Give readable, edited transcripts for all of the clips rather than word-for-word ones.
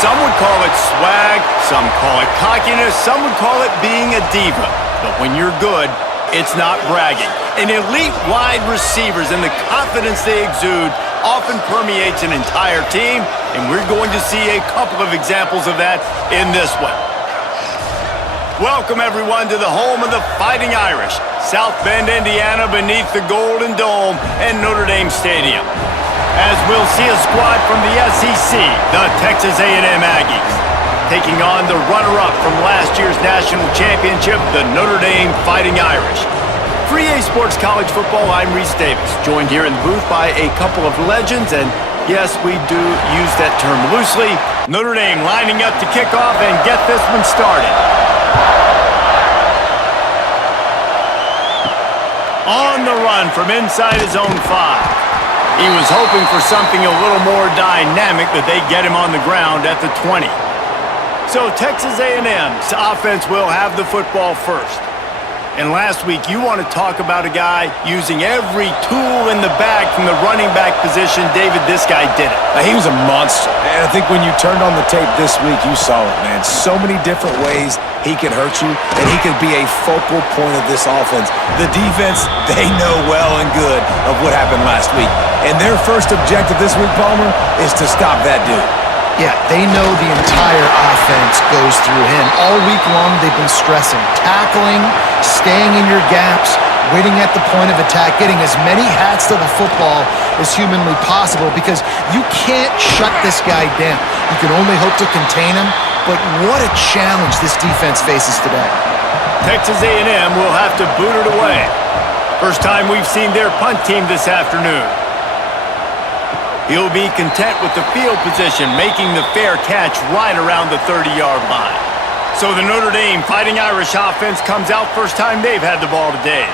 Some would call it swag, some call it cockiness, some would call it being a diva. But when you're good, it's not bragging. And elite wide receivers and the confidence they exude often permeates an entire team, and we're going to see a couple of examples of that in this one. Welcome, everyone, to the home of the Fighting Irish, South Bend, Indiana, beneath the Golden Dome and Notre Dame Stadium. As we'll see a squad from the SEC, the Texas A&M Aggies, taking on the runner-up from last year's national championship, the Notre Dame Fighting Irish. For EA Sports College Football, I'm Reese Davis, joined here in the booth by a couple of legends, and yes, we do use that term loosely. Notre Dame lining up to kick off and get this one started. On the run from inside his own 5. He was hoping for something a little more dynamic, but they get him on the ground at the 20. So Texas A&M's offense will have the football first. And last week, you want to talk about a guy using every tool in the bag from the running back position. David, this guy did it. He was a monster. And I think when you turned on the tape this week, you saw it, man. So many different ways he can hurt you, and he can be a focal point of this offense. The defense, they know well and good of what happened last week. And their first objective this week, Palmer, is to stop that dude. Yeah, they know the entire offense goes through him. All week long, they've been stressing. Tackling, staying in your gaps, waiting at the point of attack, getting as many hats to the football as humanly possible, because you can't shut this guy down. You can only hope to contain him, but what a challenge this defense faces today. Texas A&M will have to boot it away. First time we've seen their punt team this afternoon. He'll be content with the field position, making the fair catch right around the 30-yard line. So the Notre Dame Fighting Irish offense comes out first time they've had the ball today.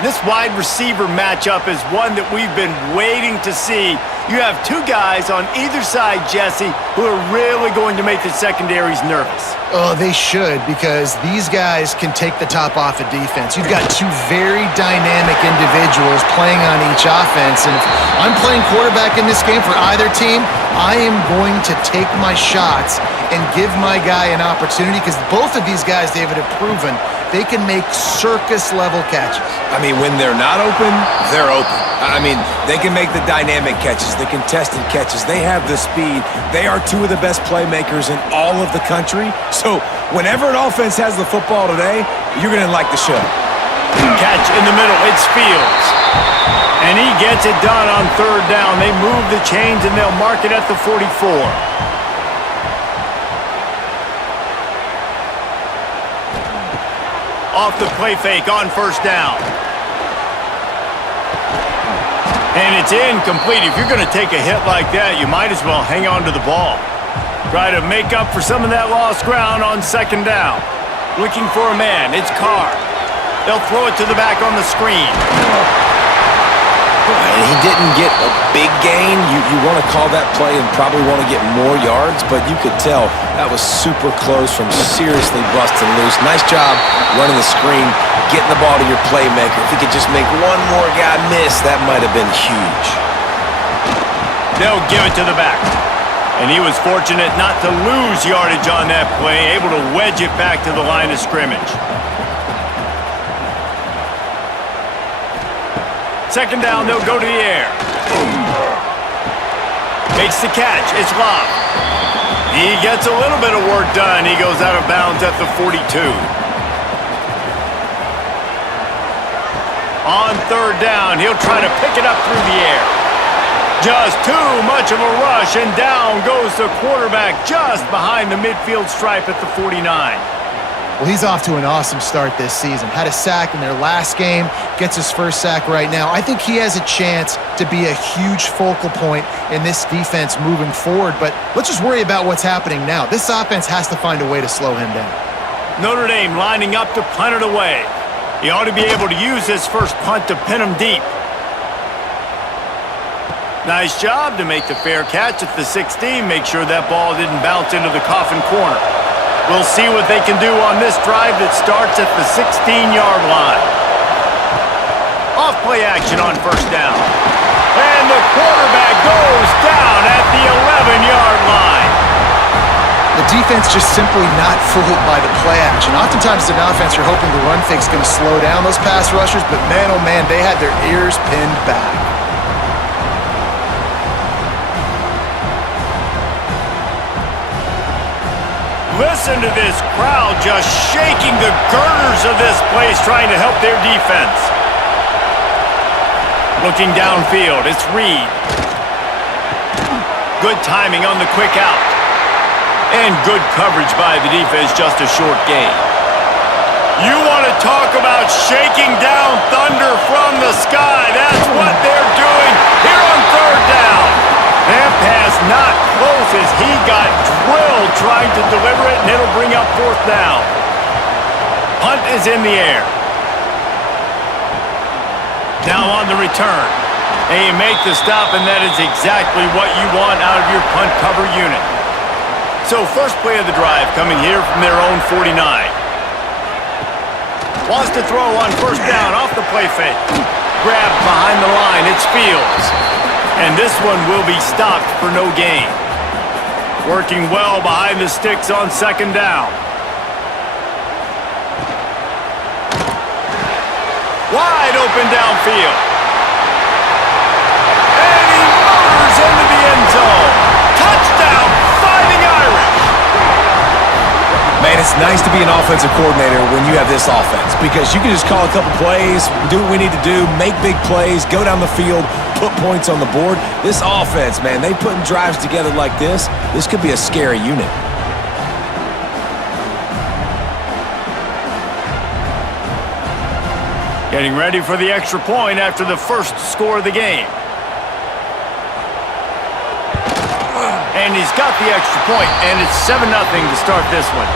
This wide receiver matchup is one that we've been waiting to see. You have two guys on either side, Jesse, who are really going to make the secondaries nervous. Oh, they should, because these guys can take the top off a defense. You've got two very dynamic individuals playing on each offense, and if I'm playing quarterback in this game for either team, I am going to take my shots and give my guy an opportunity, because both of these guys, David, have proven they can make circus-level catches. I mean, when they're not open, they're open. I mean, they can make the dynamic catches, the contested catches. They have the speed. They are two of the best playmakers in all of the country. So whenever an offense has the football today, you're going to like the show. Catch in the middle. It's Fields. And he gets it done on third down. They move the chains, and they'll mark it at the 44. Off the play fake on first down. And it's incomplete. If you're going to take a hit like that, you might as well hang on to the ball. Try to make up for some of that lost ground on second down. Looking for a man. It's Carr. They'll throw it to the back on the screen. And he didn't get a big gain. You want to call that play and probably want to get more yards, but you could tell that was super close from seriously busting loose. Nice job running the screen, getting the ball to your playmaker. If he could just make one more guy miss, that might have been huge. They'll give it to the back. And he was fortunate not to lose yardage on that play, able to wedge it back to the line of scrimmage. Second down, they'll go to the air. Makes the catch. It's Love. He gets a little bit of work done. He goes out of bounds at the 42. On third down, he'll try to pick it up through the air. Just too much of a rush, and down goes the quarterback just behind the midfield stripe at the 49. Well, he's off to an awesome start this season. Had a sack in their last game, gets his first sack right now. I think he has a chance to be a huge focal point in this defense moving forward, but let's just worry about what's happening now. This offense has to find a way to slow him down. Notre Dame lining up to punt it away. He ought to be able to use this first punt to pin him deep. Nice job to make the fair catch at the 16. Make sure that ball didn't bounce into the coffin corner. We'll see what they can do on this drive that starts at the 16-yard line. Off play action on first down. And the quarterback goes down at the 11-yard line. defense just simply not fooled by the play action. Oftentimes, as an offense, you're hoping the run fake's going to slow down those pass rushers, but man, oh man, they had their ears pinned back. Listen to this crowd just shaking the girders of this place, trying to help their defense. Looking downfield, it's Reed. Good timing on the quick out. And good coverage by the defense, just a short gain. You want to talk about shaking down thunder from the sky. That's what they're doing here on third down. That pass not close as he got drilled trying to deliver it, and it'll bring up fourth down. Punt is in the air. Now on the return. And you make the stop, and that is exactly what you want out of your punt cover unit. So first play of the drive coming here from their own 49. Wants to throw on first down off the play fake. Grabbed behind the line, it's Fields. And this one will be stopped for no gain. Working well behind the sticks on second down. Wide open downfield. And he motors into the end zone. Touchdown, Fighting Irish. Man, it's nice to be an offensive coordinator when you have this offense because you can just call a couple plays, do what we need to do, make big plays, go down the field, put points on the board. This offense, man, they putting drives together like this could be a scary unit. Getting ready for the extra point after the first score of the game. And he's got the extra point, and it's 7-0 to start this one.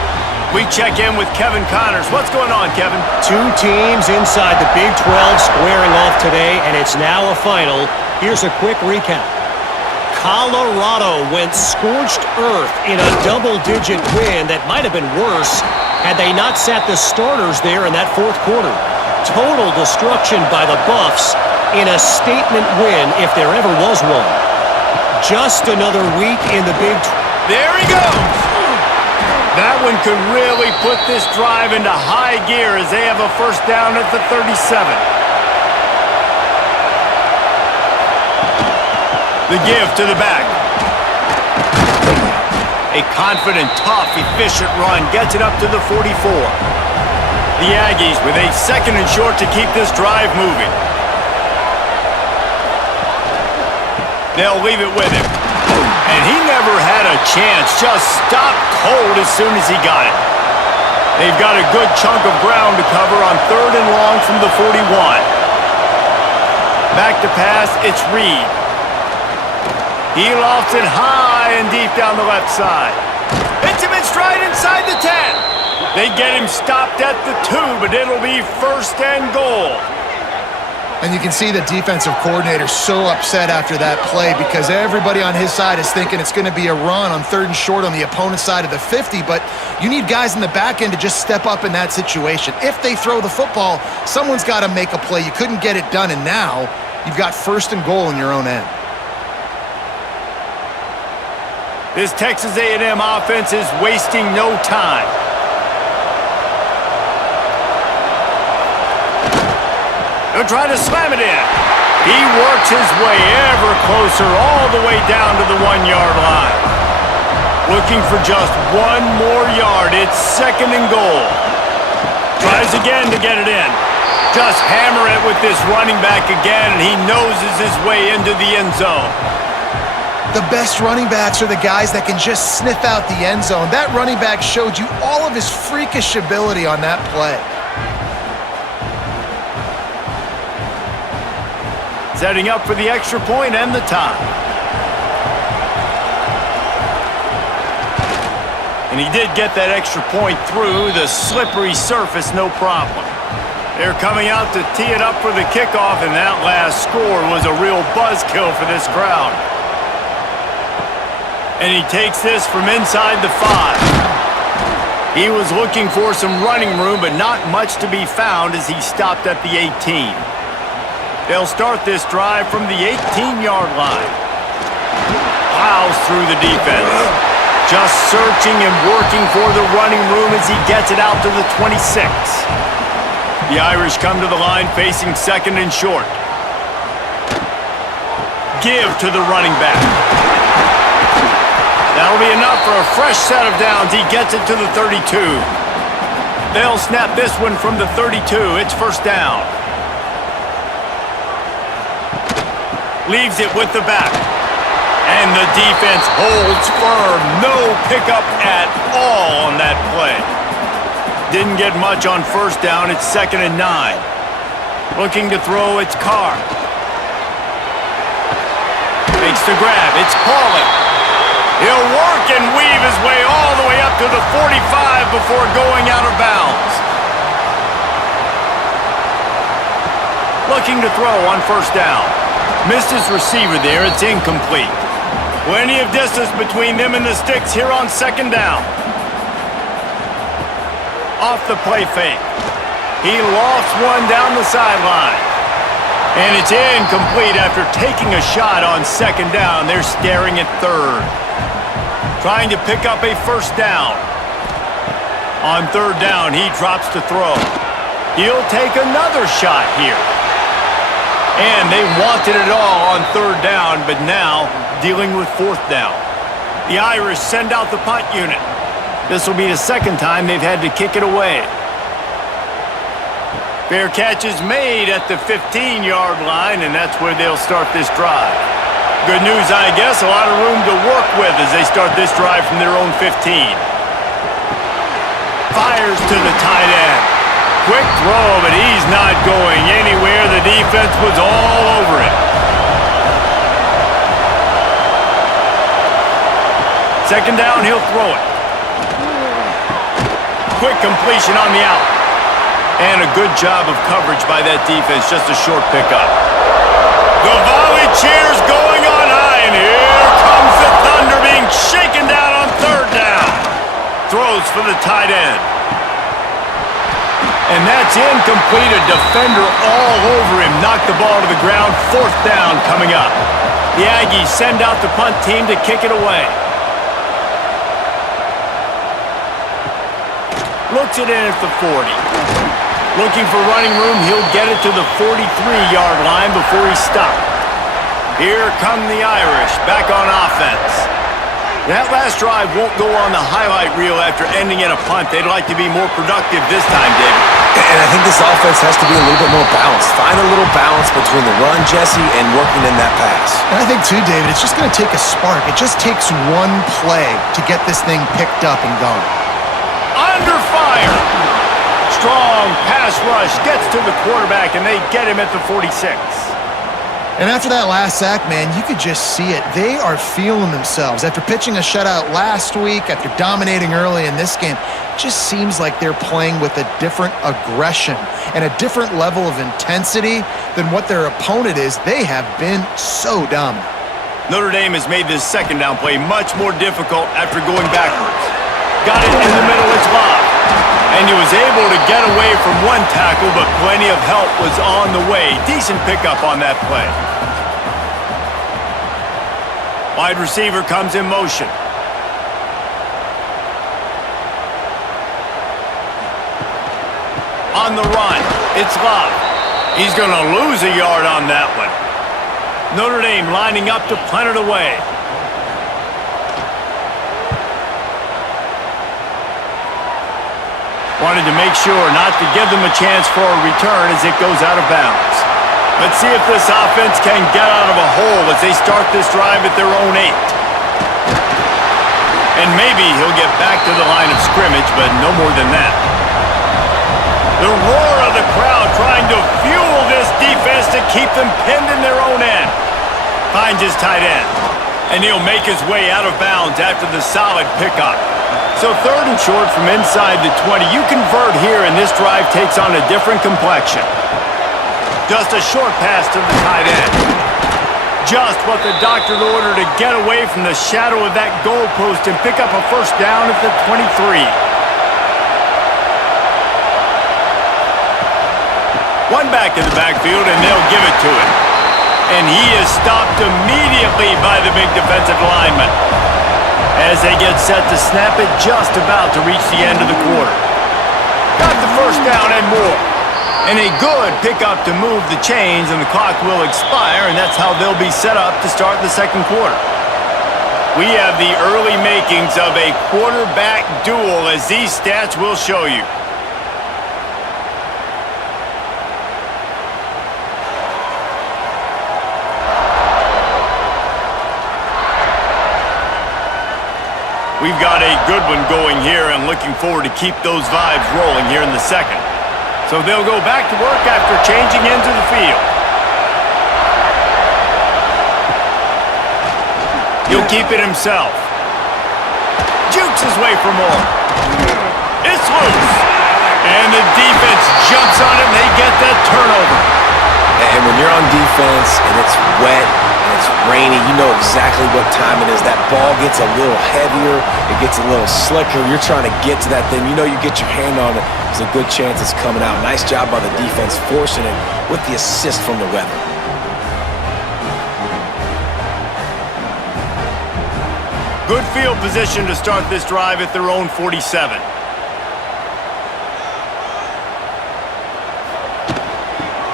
We check in with Kevin Connors. What's going on, Kevin? Two teams inside the Big 12 squaring off today, and it's now a final. Here's a quick recap. Colorado went scorched earth in a double-digit win that might have been worse had they not sat the starters there in that fourth quarter. Total destruction by the Buffs in a statement win if there ever was one. Just another week in the Big 12. There he goes! That one could really put this drive into high gear as they have a first down at the 37. The give to the back. A confident, tough, efficient run gets it up to the 44. The Aggies with a second and short to keep this drive moving. They'll leave it with him. And he never had a chance, just stopped cold as soon as he got it. They've got a good chunk of ground to cover on third and long from the 41. Back to pass, it's Reed. He lofts it high and deep down the left side. Hits him in stride inside the 10. They get him stopped at the 2, but it'll be first and goal. And you can see the defensive coordinator so upset after that play because everybody on his side is thinking it's going to be a run on third and short on the opponent's side of the 50, but you need guys in the back end to just step up in that situation. If they throw the football, someone's got to make a play. You couldn't get it done, and now you've got first and goal in your own end. This Texas A&M offense is wasting no time. He'll try to slam it in. He works his way ever closer all the way down to the 1-yard line. Looking for just one more yard. It's second and goal. Tries again to get it in. Just hammer it with this running back again, and he noses his way into the end zone. The best running backs are the guys that can just sniff out the end zone. That running back showed you all of his freakish ability on that play. Setting up for the extra point and the tie. And he did get that extra point through the slippery surface, no problem. They're coming out to tee it up for the kickoff, and that last score was a real buzzkill for this crowd. And he takes this from inside the 5. He was looking for some running room, but not much to be found as he stopped at the 18. They'll start this drive from the 18-yard line. Plows through the defense. Just searching and working for the running room as he gets it out to the 26. The Irish come to the line facing second and short. Give to the running back. That'll be enough for a fresh set of downs. He gets it to the 32. They'll snap this one from the 32. It's first down. Leaves it with the back. And the defense holds firm. No pickup at all on that play. Didn't get much on first down. It's 2nd and 9. Looking to throw, it's Carr. Makes the grab. It's Pauling. He'll work and weave his way all the way up to the 45 before going out of bounds. Looking to throw on first down. Missed his receiver there. It's incomplete. Plenty of distance between them and the sticks here on 2nd down. Off the play fake. He lofts one down the sideline. And it's incomplete after taking a shot on 2nd down. They're staring at 3rd. Trying to pick up a first down. On 3rd down, he drops to throw. He'll take another shot here. And they wanted it all on 3rd down, but now dealing with 4th down. The Irish send out the punt unit. This will be the 2nd time they've had to kick it away. Fair catch is made at the 15-yard line, and that's where they'll start this drive. Good news, I guess, a lot of room to work with as they start this drive from their own 15. Fires to the tight end. Quick throw, but he's not going anywhere. The defense was all over it. 2nd down, he'll throw it. Quick completion on the out. And a good job of coverage by that defense. Just a short pickup. The volley cheers going on high, and here comes the Thunder being shaken down on 3rd down. Throws for the tight end. And that's incomplete. A defender all over him. Knocked the ball to the ground. 4th down coming up. The Aggies send out the punt team to kick it away. Looks it in at the 40. Looking for running room. He'll get it to the 43-yard line before he's stopped. Here come the Irish back on offense. That last drive won't go on the highlight reel after ending in a punt. They'd like to be more productive this time, David. And I think this offense has to be a little bit more balanced. Find a little balance between the run, Jesse, and working in that pass. And I think, too, David, it's just going to take a spark. It just takes one play to get this thing picked up and going. Under fire. Strong pass rush gets to the quarterback, and they get him at the 46. And after that last sack, man, you could just see it. They are feeling themselves. After pitching a shutout last week, after dominating early in this game, it just seems like they're playing with a different aggression and a different level of intensity than what their opponent is. They have been so dominant. Notre Dame has made this 2nd down play much more difficult after going backwards. Got it in the middle, it's Bob. And he was able to get away from one tackle, but plenty of help was on the way. Decent pickup on that play. Wide receiver comes in motion. On the run, it's Love. He's going to lose a yard on that one. Notre Dame lining up to punt it away. Wanted to make sure not to give them a chance for a return as it goes out of bounds. Let's see if this offense can get out of a hole as they start this drive at their own 8. And maybe he'll get back to the line of scrimmage, but no more than that. The roar of the crowd trying to fuel this defense to keep them pinned in their own end. Finds his tight end. And he'll make his way out of bounds after the solid pickup. So 3rd and short from inside the 20. You convert here and this drive takes on a different complexion. Just a short pass to the tight end. Just what the doctor ordered to get away from the shadow of that goalpost and pick up a first down at the 23. One back in the backfield and they'll give it to him. And he is stopped immediately by the big defensive lineman. as they get set to snap it just about to reach the end of the quarter. Got the first down and more. And a good pickup to move the chains, and the clock will expire, and that's how they'll be set up to start the second quarter. We have the early makings of a quarterback duel, as these stats will show you. We've got a good one going here, and looking forward to keep those vibes rolling here in the second. So they'll go back to work after changing into the field. He'll keep it himself. Jukes his way for more. It's loose. And the defense jumps on it, and they get that turnover. And when you're on defense and it's wet and it's rainy, you know exactly what time it is. That ball gets a little heavier. It gets a little slicker. You're trying to get to that thing. You know you get your hand on it. There's a good chance it's coming out. Nice job by the defense forcing it with the assist from the weather. Good field position to start this drive at their own 47.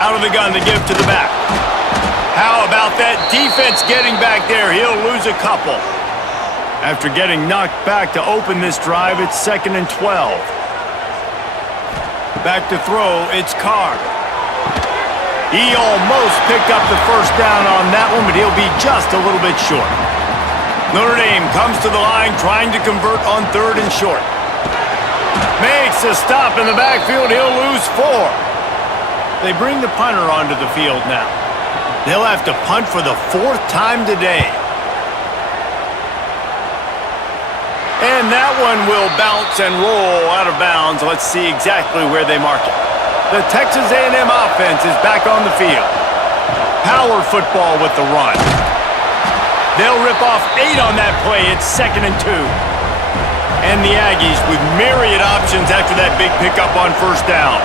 Out of the gun to give to the back. How about that defense getting back there? He'll lose a couple. After getting knocked back to open this drive, it's 2nd and 12. Back to throw, it's Carr. He almost picked up the first down on that one, but he'll be just a little bit short. Notre Dame comes to the line trying to convert on 3rd and short. Makes a stop in the backfield. He'll lose 4. They bring the punter onto the field now. They'll have to punt for the 4th time today. And that one will bounce and roll out of bounds. Let's see exactly where they mark it. The Texas A&M offense is back on the field. Power football with the run. They'll rip off 8 on that play. It's 2nd and 2. And the Aggies with myriad options after that big pickup on first down.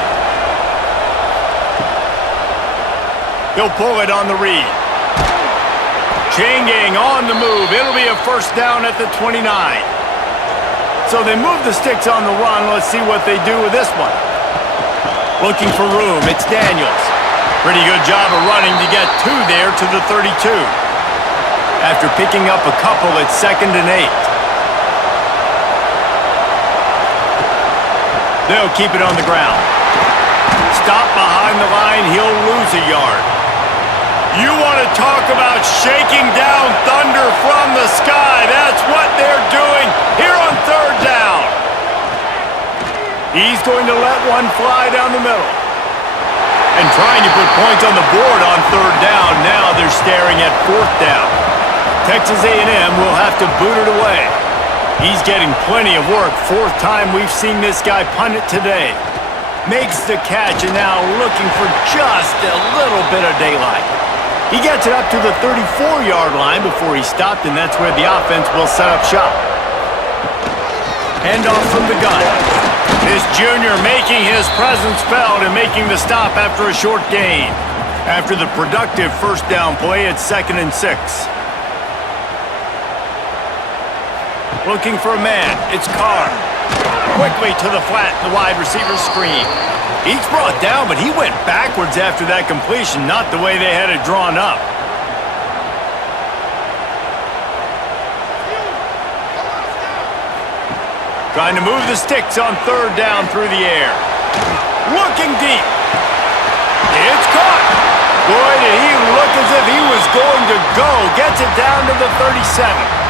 He'll pull it on the read. Chain gang on the move. It'll be a first down at the 29. So they move the sticks on the run. Let's see what they do with this one. Looking for room. It's Daniels. Pretty good job of running to get 2 there to the 32. After picking up a couple, it's 2nd and 8. They'll keep it on the ground. Stop behind the line. He'll lose a yard. You want to talk about shaking down thunder from the sky. That's what they're doing here on 3rd down. He's going to let one fly down the middle. And trying to put points on the board on 3rd down. Now they're staring at 4th down. Texas A&M will have to boot it away. He's getting plenty of work. 4th time we've seen this guy punt it today. Makes the catch, and now looking for just a little bit of daylight. He gets it up to the 34-yard line before he stopped, and that's where the offense will set up shop. Handoff from the gun. This junior making his presence felt and making the stop after a short gain. After the productive first down play, it's 2nd and 6. Looking for a man. It's Carr. Quickly to the flat, the wide receiver screen. He's brought down, but he went backwards after that completion, not the way they had it drawn up. Trying to move the sticks on 3rd down through the air. Looking deep. It's caught. Boy, did he look as if he was going to go. Gets it down to the 37.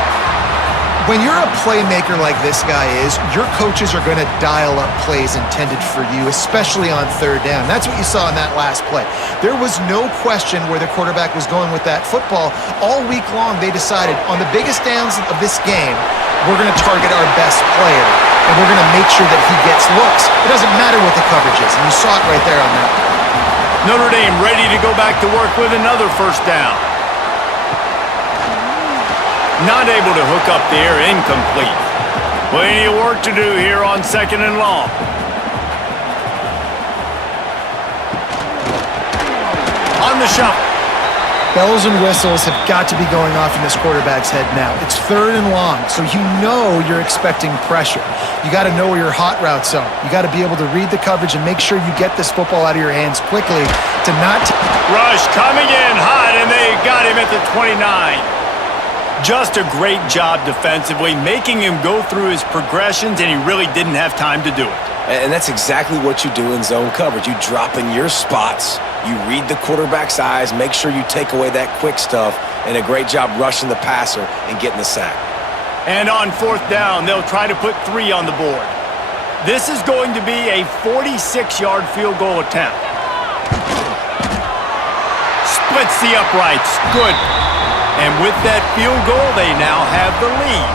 When you're a playmaker like this guy is, your coaches are going to dial up plays intended for you, especially on 3rd down. That's what you saw in that last play. There was no question where the quarterback was going with that football. All week long, they decided on the biggest downs of this game, we're going to target our best player, and we're going to make sure that he gets looks. It doesn't matter what the coverage is, and you saw it right there on that play. Notre Dame ready to go back to work with another first down. Not able to hook up there, incomplete. Plenty of work to do here on 2nd and long. On the shuffle. Bells and whistles have got to be going off in this quarterback's head now. It's 3rd and long, so you know you're expecting pressure. You got to know where your hot routes are. You got to be able to read the coverage and make sure you get this football out of your hands quickly to not... Rush coming in hot, and they got him at the 29. Just a great job defensively, making him go through his progressions, and he really didn't have time to do it. And that's exactly what you do in zone coverage. You drop in your spots, you read the quarterback's eyes, make sure you take away that quick stuff, and a great job rushing the passer and getting the sack. And on 4th down, they'll try to put 3 on the board. This is going to be a 46-yard field goal attempt. Splits the uprights. Good. And with that field goal, they now have the lead.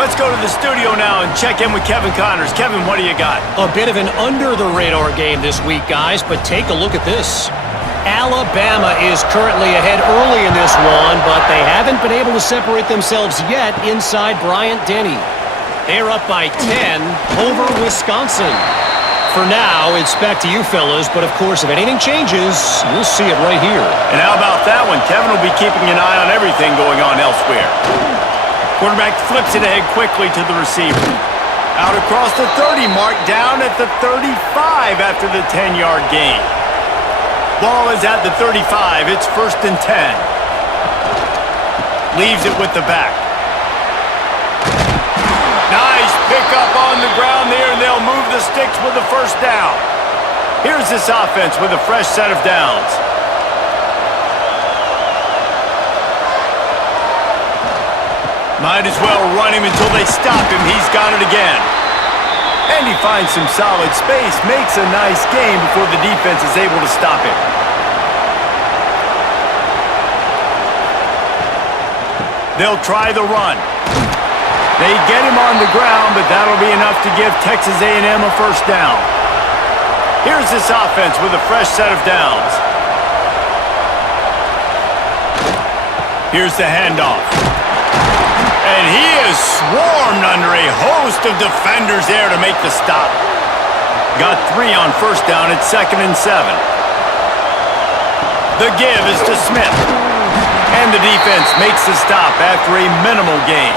Let's go to the studio now and check in with Kevin Connors. Kevin, what do you got? A bit of an under-the-radar game this week, guys, but take a look at this. Alabama is currently ahead early in this one, but they haven't been able to separate themselves yet inside Bryant-Denny. They're up by 10 over Wisconsin. For now, it's back to you fellas, but of course, if anything changes, you'll see it right here. And how about that one? Kevin will be keeping an eye on everything going on elsewhere. Quarterback flips it ahead quickly to the receiver. Out across the 30 mark, down at the 35 after the 10-yard gain. Ball is at the 35. It's 1st and 10. Leaves it with the back. Nice pickup on the ground there, and they'll move the sticks with the 1st down. Here's this offense with a fresh set of downs. Might as well run him until they stop him. He's got it again. And he finds some solid space, makes a nice game before the defense is able to stop him. They'll try the run. They get him on the ground, but that'll be enough to give Texas A&M a 1st down. Here's this offense with a fresh set of downs. Here's the handoff. And he is swarmed under a host of defenders there to make the stop. Got 3 on 1st down at 2nd and 7. The give is to Smith. And the defense makes the stop after a minimal gain.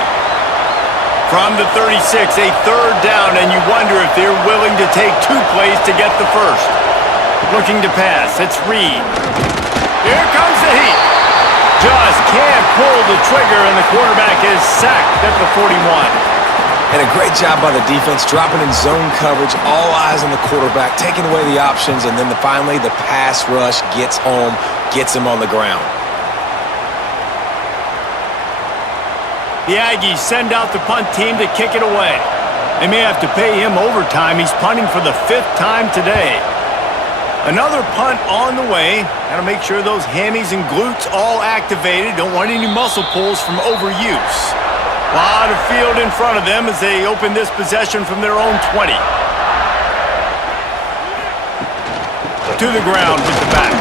From the 36, a 3rd down, and you wonder if they're willing to take 2 plays to get the 1st. Looking to pass, it's Reed. Here comes the heat. Just can't pull the trigger, and the quarterback is sacked at the 41. And a great job by the defense, dropping in zone coverage, all eyes on the quarterback, taking away the options, and then finally the pass rush gets home, gets him on the ground. The Aggies send out the punt team to kick it away. They may have to pay him overtime. He's punting for the 5th time today. Another punt on the way. Got to make sure those hammies and glutes all activated. Don't want any muscle pulls from overuse. A lot of field in front of them as they open this possession from their own 20. To the ground with the back.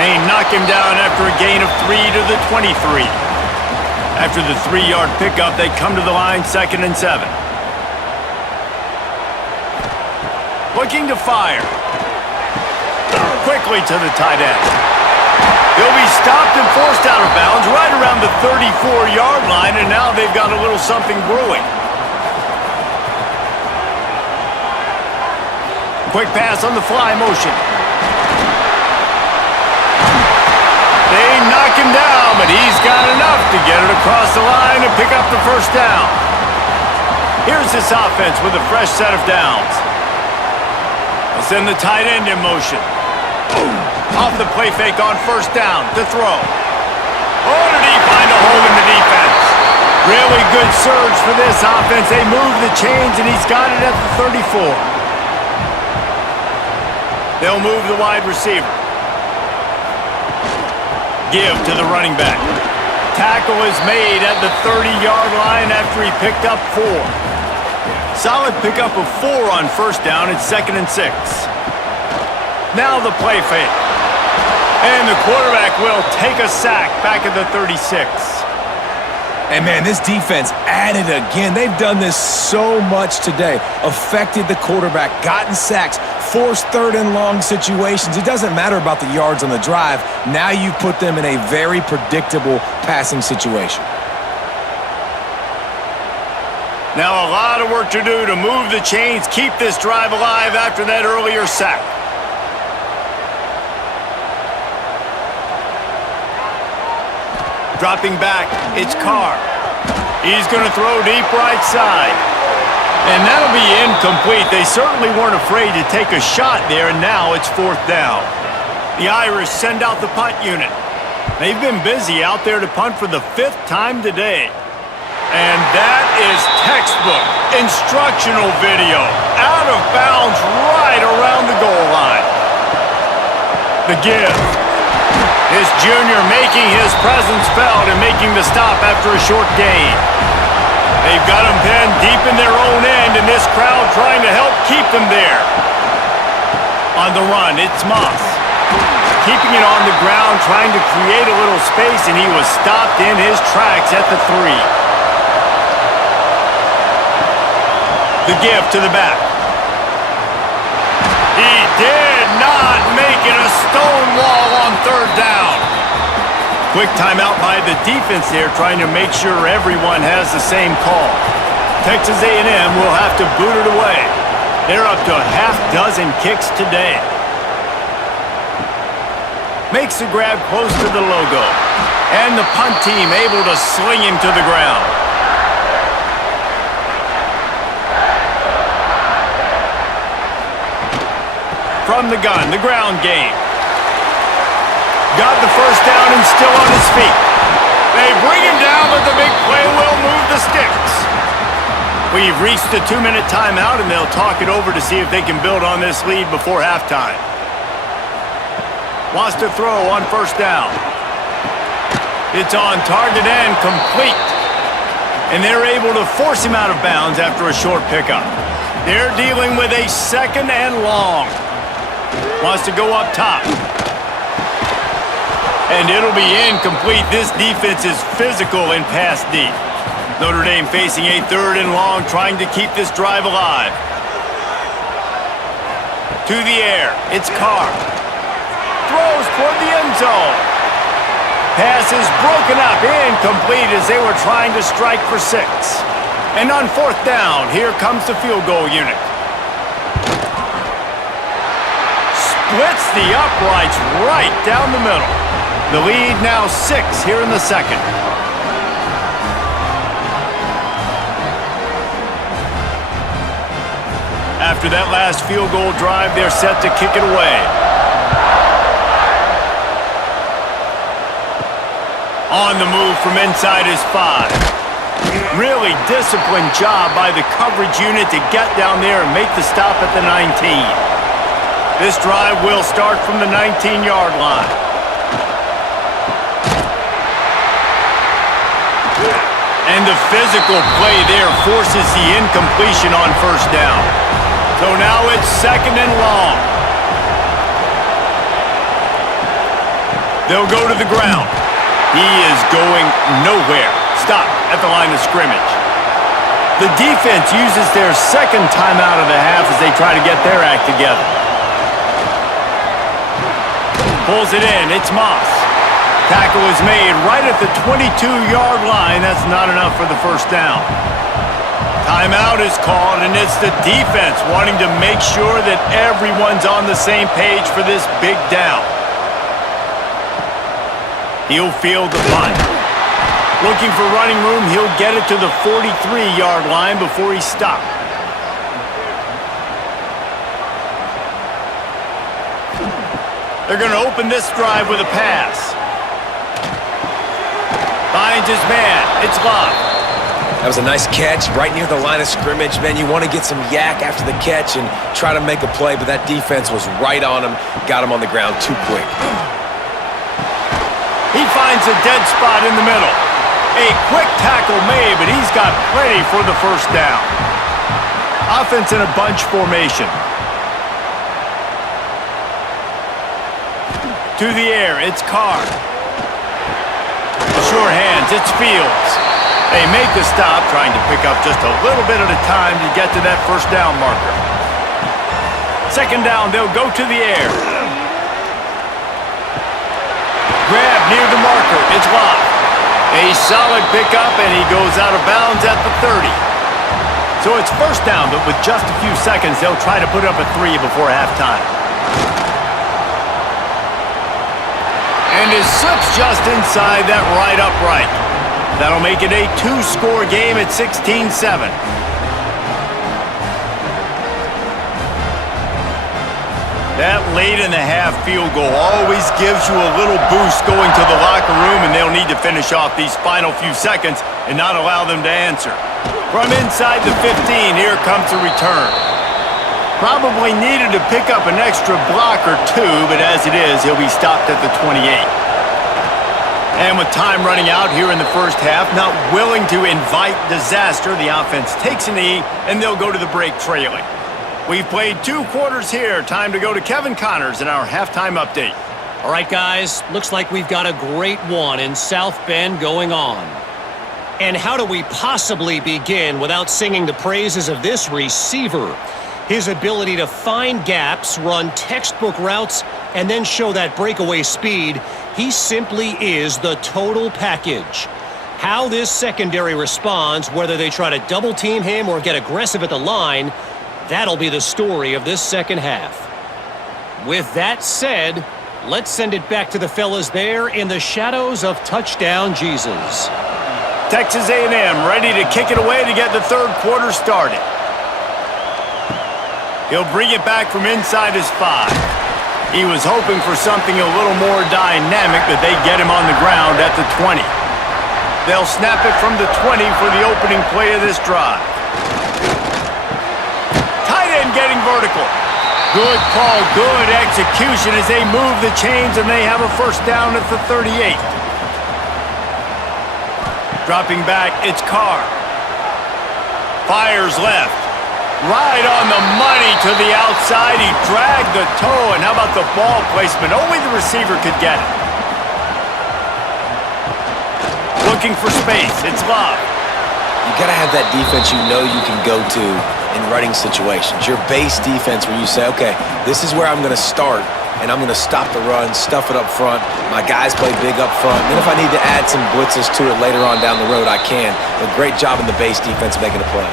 And he knocked him down after a gain of 3 to the 23. After the 3-yard pickup, they come to the line 2nd and 7. Looking to fire. Quickly to the tight end. He'll be stopped and forced out of bounds right around the 34-yard line, and now they've got a little something brewing. Quick pass on the fly motion. They knock him down, but he's got enough to get it across the line and pick up the 1st down. Here's this offense with a fresh set of downs. They'll send the tight end in motion. Off the play fake on 1st down to throw. Oh, did he find a hole in the defense? Really good surge for this offense. They move the chains, and he's got it at the 34. They'll move the wide receiver. Give to the running back. Tackle is made at the 30-yard line after he picked up 4. Solid pickup of 4 on 1st down at 2nd and 6. Now the play fake. And the quarterback will take a sack back at the 36. And, man, this defense added again. They've done this so much today. Affected the quarterback, gotten sacks, forced third and long situations. It doesn't matter about the yards on the drive. Now you put them in a very predictable passing situation. Now a lot of work to do to move the chains, keep this drive alive after that earlier sack. Dropping back, it's Carr. He's going to throw deep right side. And that'll be incomplete. They certainly weren't afraid to take a shot there, and now it's 4th down. The Irish send out the punt unit. They've been busy out there to punt for the 5th time today. And that is textbook instructional video. Out of bounds right around the goal line. The give. His junior making his presence felt and making the stop after a short gain. They've got him pinned deep in their own end, and this crowd trying to help keep them there. On the run, it's Moss. Keeping it on the ground, trying to create a little space, and he was stopped in his tracks at the 3. The give to the back. He did not make it a stone wall on 3rd down. Quick timeout by the defense there, trying to make sure everyone has the same call. Texas A&M will have to boot it away. They're up to a half-dozen kicks today. Makes the grab close to the logo. And the punt team able to sling him to the ground. From the gun, the ground game. Got the 1st down and still on his feet. They bring him down, but the big play will move the sticks. We've reached the 2-minute timeout, and they'll talk it over to see if they can build on this lead before halftime. Wants to throw on 1st down. It's on target and complete. And they're able to force him out of bounds after a short pickup. They're dealing with a 2nd and long. Wants to go up top. And it'll be incomplete. This defense is physical and pass deep. Notre Dame facing a 3rd and long, trying to keep this drive alive. To the air, it's Carr. Throws toward the end zone. Pass is broken up, incomplete as they were trying to strike for 6. And on 4th down, here comes the field goal unit. Splits the uprights right down the middle. The lead now 6 here in the 2nd. After that last field goal drive, they're set to kick it away. On the move from inside his 5. Really disciplined job by the coverage unit to get down there and make the stop at the 19. This drive will start from the 19-yard line. And the physical play there forces the incompletion on 1st down. So now it's 2nd and long. They'll go to the ground. He is going nowhere. Stop at the line of scrimmage. The defense uses their 2nd timeout of the half as they try to get their act together. Pulls it in. It's Moss. Tackle is made right at the 22-yard line. That's not enough for the 1st down. Timeout is called, and it's the defense wanting to make sure that everyone's on the same page for this big down. He'll field the punt. Looking for running room, he'll get it to the 43-yard line before he's stopped. They're going to open this drive with a pass. Finds his man. It's Love. That was a nice catch right near the line of scrimmage. Man, you want to get some yak after the catch and try to make a play, but that defense was right on him. Got him on the ground too quick. He finds a dead spot in the middle. A quick tackle made, but he's got plenty for the 1st down. Offense in a bunch formation. To the air, it's Carr. Sure hands, it's Fields. They make the stop, trying to pick up just a little bit at a time to get to that first down marker. Second down, they'll go to the air. Grab near the marker. It's locked. A solid pickup, and he goes out of bounds at the 30. So it's first down, but with just a few seconds, they'll try to put up a 3 before halftime. And it slips just inside that right upright. That'll make it a 2-score game at 16-7. That late-in-the-half field goal always gives you a little boost going to the locker room, and they'll need to finish off these final few seconds and not allow them to answer. From inside the 15, here comes the return. Probably needed to pick up an extra block or two, but as it is, he'll be stopped at the 28. And with time running out here in the first half, not willing to invite disaster, the offense takes a knee, and they'll go to the break trailing. We've played 2 quarters here. Time to go to Kevin Connors in our halftime update. All right, guys, looks like we've got a great one in South Bend going on. And how do we possibly begin without singing the praises of this receiver? His ability to find gaps, run textbook routes, and then show that breakaway speed. He simply is the total package. How this secondary responds, whether they try to double team him or get aggressive at the line, that'll be the story of this second half. With that said, let's send it back to the fellas there in the shadows of touchdown Jesus. Texas A&M ready to kick it away to get the third quarter started. He'll bring it back from inside his 5. He was hoping for something a little more dynamic, but they get him on the ground at the 20. They'll snap it from the 20 for the opening play of this drive. Getting vertical. Good call, good execution as they move the chains, and they have a first down at the 38. Dropping back, it's Carr. Fires left. Right on the money to the outside. He dragged the toe, and how about the ball placement? Only the receiver could get it. Looking for space. It's Love. You got to have that defense you know you can go to in running situations. Your base defense where you say, okay, this is where I'm going to start, and I'm going to stop the run, stuff it up front. My guys play big up front. Then if I need to add some blitzes to it later on down the road, I can. But great job in the base defense making a play.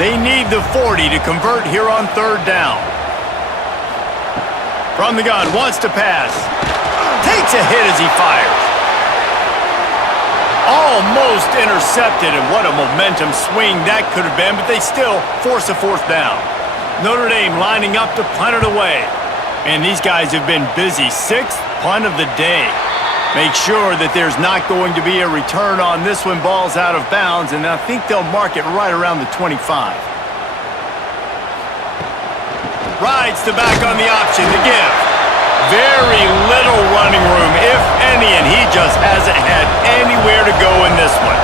They need the 40 to convert here on third down. From the gun, wants to pass. Takes a hit as he fires. Almost intercepted, and what a momentum swing that could have been, but they still force a fourth down. Notre Dame lining up to punt it away. And these guys have been busy. 6th punt of the day. Make sure that there's not going to be a return on this one. Ball's out of bounds, and I think they'll mark it right around the 25. Rides to back on the option to give. Very little running room, if any, and he just hasn't had anywhere to go in this one.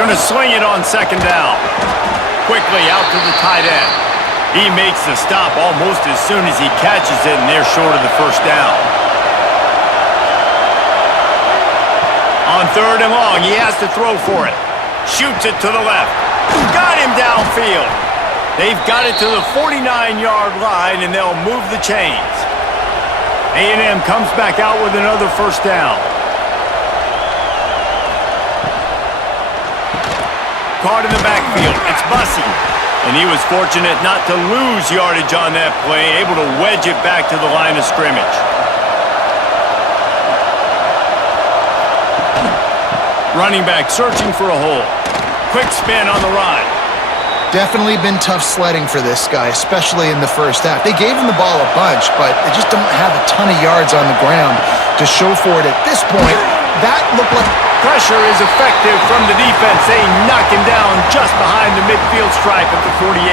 Gonna swing it on second down. Quickly out to the tight end. He makes the stop almost as soon as he catches it, and they're short of the first down. On third and long, he has to throw for it. Shoots it to the left. Got him downfield. They've got it to the 49-yard line, and they'll move the chains. A&M comes back out with another first down. Caught in the backfield. It's Bussey. And he was fortunate not to lose yardage on that play, able to wedge it back to the line of scrimmage. Running back searching for a hole. Quick spin on the run. Definitely been tough sledding for this guy, especially in the first half. They gave him the ball a bunch, but they just don't have a ton of yards on the ground to show for it at this point. That looked like... Pressure is effective from the defense. They knock him down just behind the midfield stripe at the 48.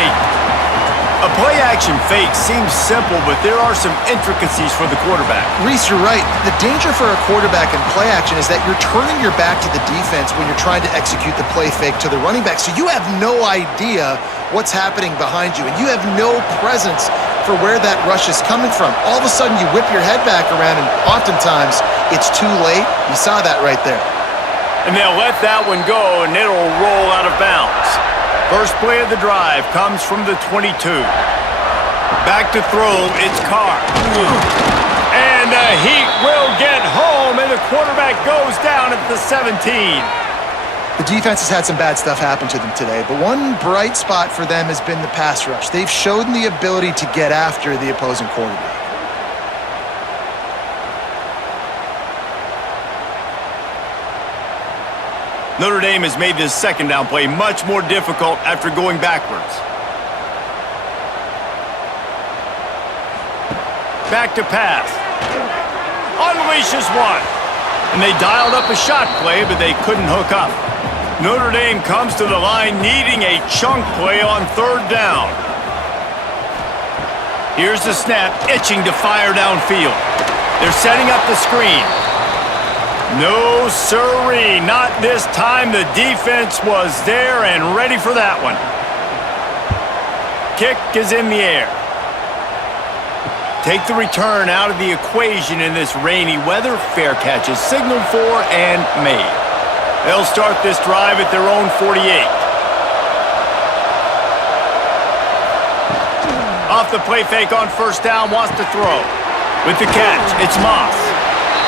A play-action fake seems simple, but there are some intricacies for the quarterback. Reese, you're right. The danger for a quarterback in play action is that you're turning your back to the defense when you're trying to execute the play fake to the running back. So you have no idea what's happening behind you, and you have no presence for where that rush is coming from. All of a sudden, you whip your head back around, and oftentimes, it's too late. You saw that right there. And they'll let that one go, and it'll roll out of bounds. First play of the drive comes from the 22. Back to throw, it's Carr. And the Heat will get home, and the quarterback goes down at the 17. The defense has had some bad stuff happen to them today, but one bright spot for them has been the pass rush. They've shown the ability to get after the opposing quarterback. Notre Dame has made this second down play much more difficult after going backwards. Back to pass. Unleashes one. And they dialed up a shot play, but they couldn't hook up. Notre Dame comes to the line needing a chunk play on third down. Here's the snap, itching to fire downfield. They're setting up the screen. No siree, not this time. The defense was there and ready for that one. Kick is in the air. Take the return out of the equation in this rainy weather. Fair catch is signaled for and made. They'll start this drive at their own 48. Off the play fake on first down, wants to throw. With the catch, it's Moss.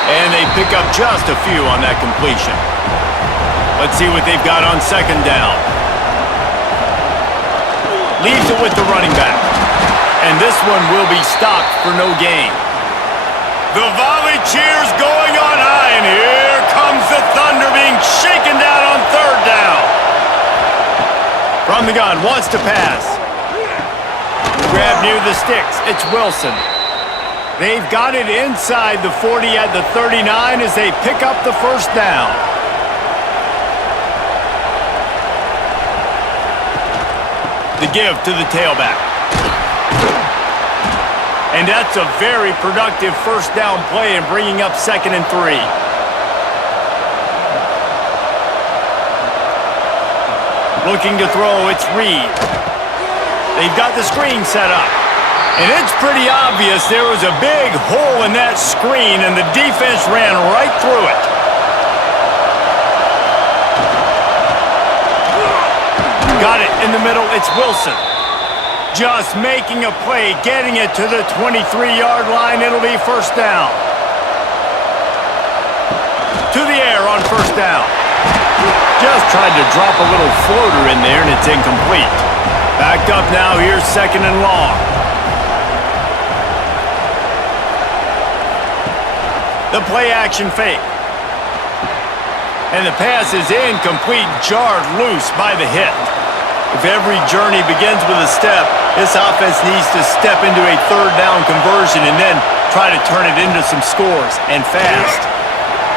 And they pick up just a few on that completion. Let's see what they've got on second down. Leaves it with the running back. And this one will be stopped for no gain. The volley cheers going on high, and here comes the Thunder being shaken down on third down. From the gun, wants to pass. Grab near the sticks, it's Wilson. They've got it inside the 40 at the 39 as they pick up the first down. The give to the tailback. And that's a very productive first down play and bringing up 2nd and 3. Looking to throw, it's Reed. They've got the screen set up. And it's pretty obvious there was a big hole in that screen, and the defense ran right through it. Got it in the middle, it's Wilson. Just making a play, getting it to the 23-yard line. It'll be first down. To the air on first down. Just tried to drop a little floater in there, and it's incomplete. Backed up now, here's 2nd and long. The play action fake. And the pass is incomplete, jarred loose by the hit. If every journey begins with a step, this offense needs to step into a third down conversion and then try to turn it into some scores, and fast.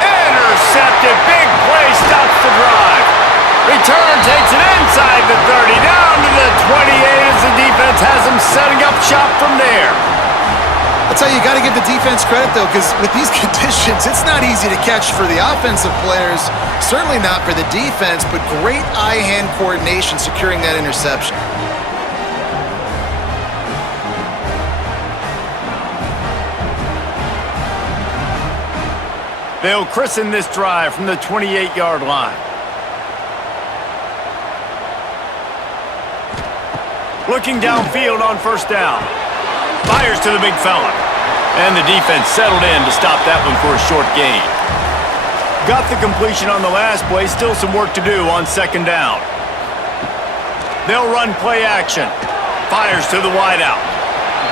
Intercepted, big play, stops the drive. Return takes it inside the 30, down to the 28 as the defense has them setting up shop from there. I'll tell you, you got to give the defense credit, though, because with these conditions, it's not easy to catch for the offensive players, certainly not for the defense, but great eye-hand coordination securing that interception. They'll christen this drive from the 28-yard line. Looking downfield on first down. Fires to the big fella. And the defense settled in to stop that one for a short gain. Got the completion on the last play. Still some work to do on second down. They'll run play action. Fires to the wideout.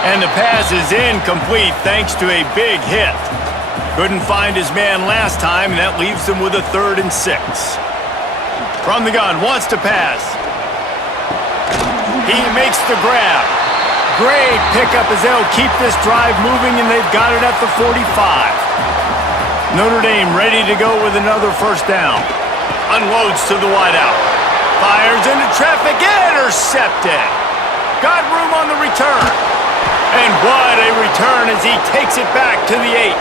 And the pass is incomplete thanks to a big hit. Couldn't find his man last time, and that leaves them with a 3rd and 6. From the gun, wants to pass. He makes the grab. Great pickup as they'll keep this drive moving, and they've got it at the 45. Notre Dame ready to go with another first down. Unloads to the wideout. Fires into traffic, intercepted. Got room on the return. And what a return as he takes it back to the 8.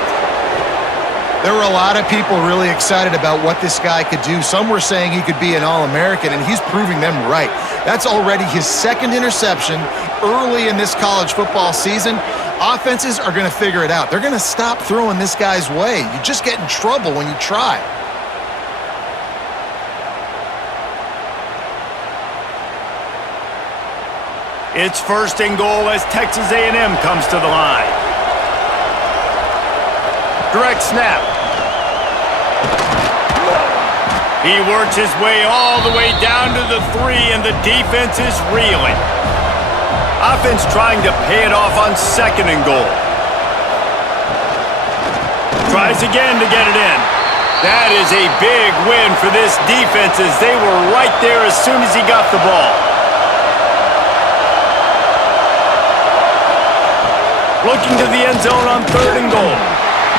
There were a lot of people really excited about what this guy could do. Some were saying he could be an All-American, and he's proving them right. That's already his second interception early in this college football season. Offenses are going to figure it out. They're going to stop throwing this guy's way. You just get in trouble when you try. It's first and goal as Texas A&M comes to the line. Direct snap. He works his way all the way down to the 3, and the defense is reeling. Offense trying to pay it off on second and goal. Tries again to get it in. That is a big win for this defense as they were right there as soon as he got the ball. Looking to the end zone on third and goal.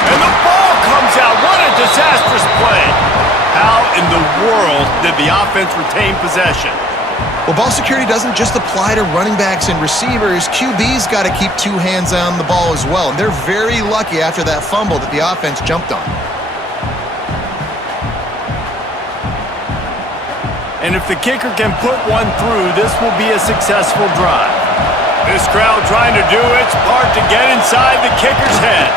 And the ball comes out. What a disastrous play. How in the world did the offense retain possession? Well, ball security doesn't just apply to running backs and receivers. QB's got to keep two hands on the ball as well. And they're very lucky after that fumble that the offense jumped on. And if the kicker can put one through, this will be a successful drive. This crowd trying to do its part to get inside the kicker's head.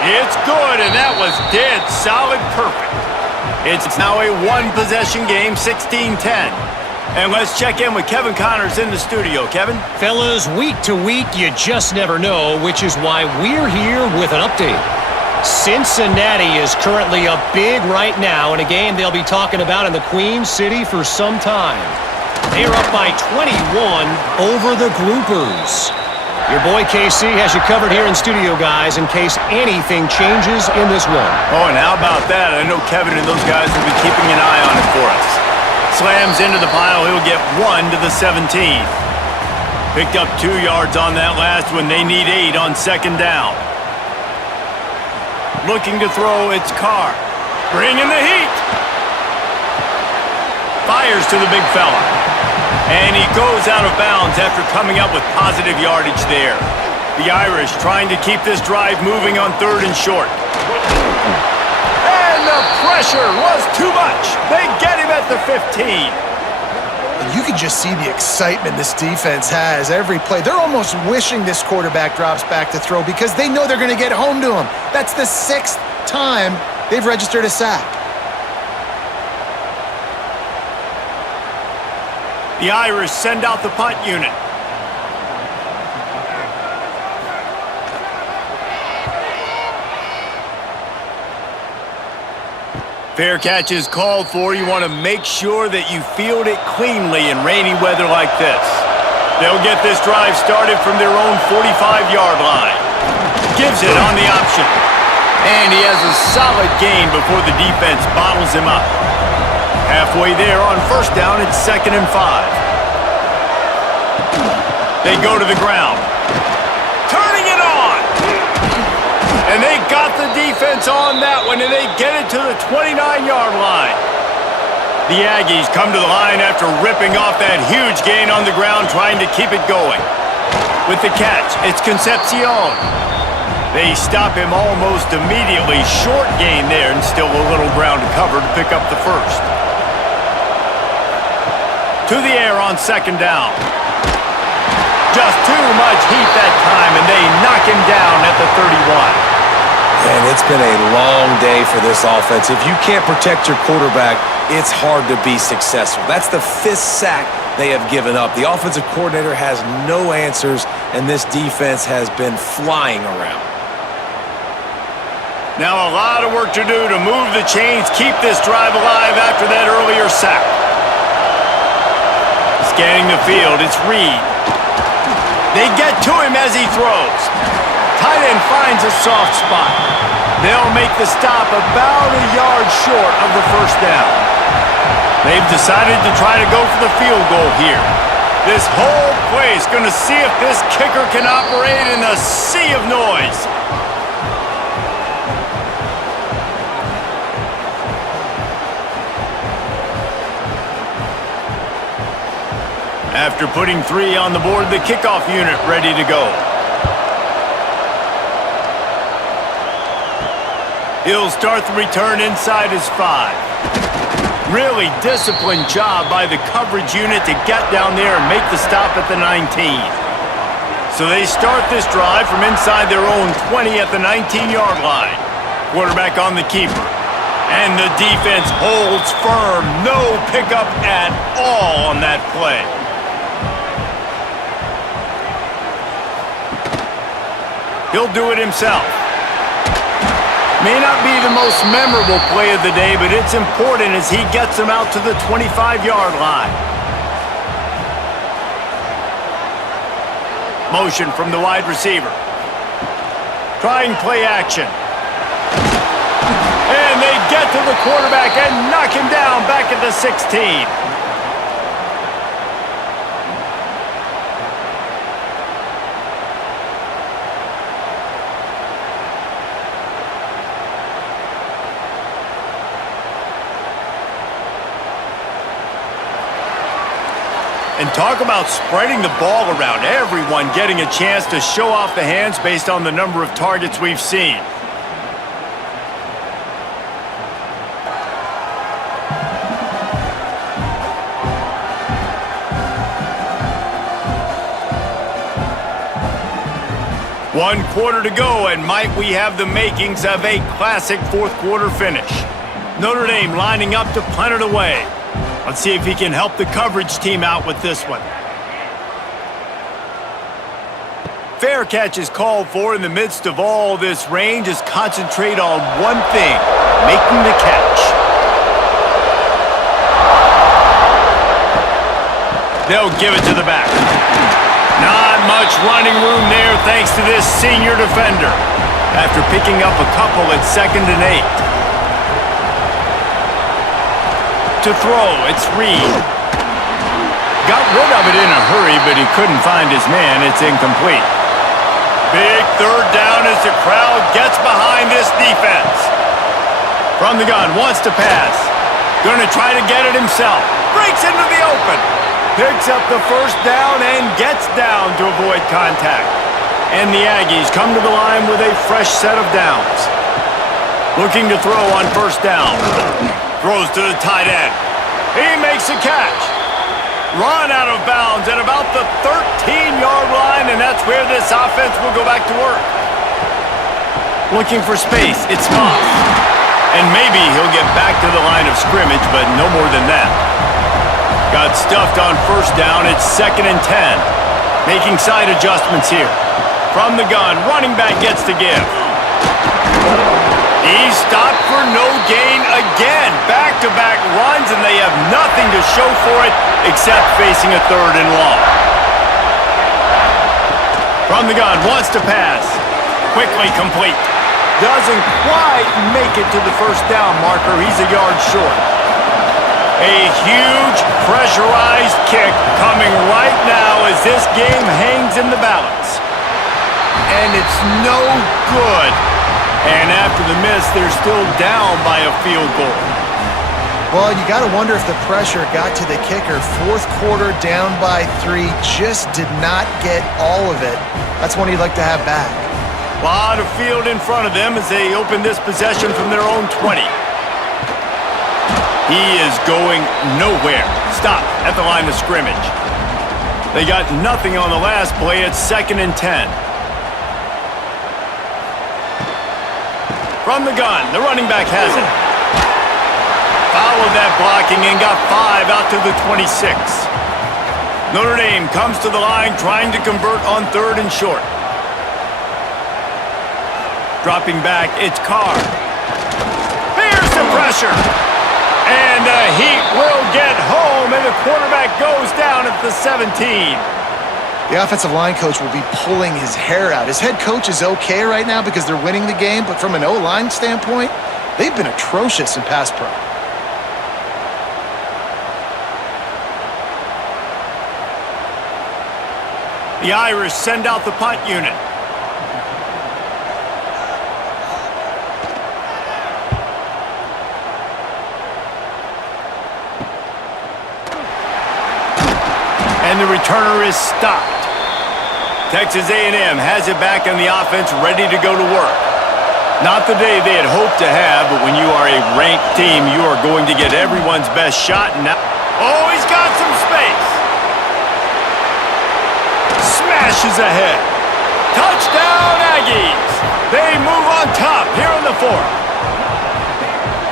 It's good, and that was dead solid perfect. It's now a one-possession game, 16-10. And let's check in with Kevin Connors in the studio. Kevin? Fellas, week to week, you just never know, which is why we're here with an update. Cincinnati is currently up big right now in a game they'll be talking about in the Queen City for some time. They are up by 21 over the Groupers. Your boy KC has you covered here in studio, guys, in case anything changes in this one. Oh, and how about that? I know Kevin and those guys will be keeping an eye on it for us. Slams into the pile. He'll get 1 to the 17. Picked up 2 yards on that last one. They need 8 on second down. Looking to throw, it's Carr. Bringing the heat. Fires to the big fella. And he goes out of bounds after coming up with positive yardage there. The Irish trying to keep this drive moving on third and short. And the pressure was too much. They get him at the 15. You can just see the excitement this defense has every play. They're almost wishing this quarterback drops back to throw because they know they're going to get home to him. That's the 6th time they've registered a sack. The Irish send out the punt unit. Fair catch is called for. You want to make sure that you field it cleanly in rainy weather like this. They'll get this drive started from their own 45-yard line. Gives it on the option. And he has a solid gain before the defense bottles him up. Halfway there on first down, it's 2nd and 5. They go to the ground. Turning it on! And they got the defense on that one, and they get it to the 29-yard line. The Aggies come to the line after ripping off that huge gain on the ground, trying to keep it going. With the catch, it's Concepcion. They stop him almost immediately. Short gain there, and still a little ground to cover to pick up the first. To the air on second down. Just too much heat that time, and they knock him down at the 31. And it's been a long day for this offense. If you can't protect your quarterback, it's hard to be successful. That's the 5th sack they have given up. The offensive coordinator has no answers, and this defense has been flying around. Now a lot of work to do to move the chains, keep this drive alive after that earlier sack. Scanning the field, it's Reed. They get to him as he throws. Tight end finds a soft spot. They'll make the stop about a yard short of the first down. They've decided to try to go for the field goal here. This whole place going to see if this kicker can operate in a sea of noise. After putting 3 on the board, the kickoff unit ready to go. He'll start the return inside his 5. Really disciplined job by the coverage unit to get down there and make the stop at the 19. So they start this drive from inside their own 20 at the 19-yard line. Quarterback on the keeper. And the defense holds firm. No pickup at all on that play. He'll do it himself. May not be the most memorable play of the day, but it's important as he gets them out to the 25-yard line. Motion from the wide receiver. Trying play action. And they get to the quarterback and knock him down back at the 16. And talk about spreading the ball around. Everyone getting a chance to show off the hands based on the number of targets we've seen. One quarter to go, and might we have the makings of a classic fourth quarter finish. Notre Dame lining up to punt it away. Let's see if he can help the coverage team out with this one. Fair catch is called for in the midst of all this rain. Just concentrate on one thing, making the catch. They'll give it to the back. Not much running room there thanks to this senior defender. After picking up a couple at 2nd and 8. To throw, it's Reed. Got rid of it in a hurry, but he couldn't find his man. It's incomplete. Big third down as the crowd gets behind this defense. From the gun, wants to pass. Gonna try to get it himself. Breaks into the open. Picks up the first down and gets down to avoid contact. And the Aggies come to the line with a fresh set of downs. Looking to throw on first down. Throws to the tight end. He makes a catch. Run out of bounds at about the 13-yard line, and that's where this offense will go back to work. Looking for space. It's Moss. And maybe he'll get back to the line of scrimmage, but no more than that. Got stuffed on first down. It's 2nd and 10. Making side adjustments here. From the gun, running back gets to give. He's stopped for no gain again. Back-to-back runs, and they have nothing to show for it except facing a 3rd and long. From the gun, wants to pass. Quickly complete. Doesn't quite make it to the first down marker. He's a yard short. A huge pressurized kick coming right now as this game hangs in the balance. And it's no good. And after the miss, they're still down by a field goal. Well, you got to wonder if the pressure got to the kicker. Fourth quarter down by 3, just did not get all of it. That's one you'd like to have back. A lot of field in front of them as they open this possession from their own 20. He is going nowhere. Stop at the line of scrimmage. They got nothing on the last play. It's 2nd and 10. From the gun, the running back has it. Followed that blocking and got 5 out to the 26. Notre Dame comes to the line trying to convert on 3rd and short. Dropping back, it's Carr. There's the pressure. And the Heat will get home, and the quarterback goes down at the 17. The offensive line coach will be pulling his hair out. His head coach is okay right now because they're winning the game, but from an O-line standpoint, they've been atrocious in pass pro. The Irish send out the punt unit. And the returner is stopped. Texas A&M has it back in the offense, ready to go to work. Not the day they had hoped to have, but when you are a ranked team, you are going to get everyone's best shot. And now, oh, he's got some space. Smashes ahead. Touchdown, Aggies. They move on top here in the fourth.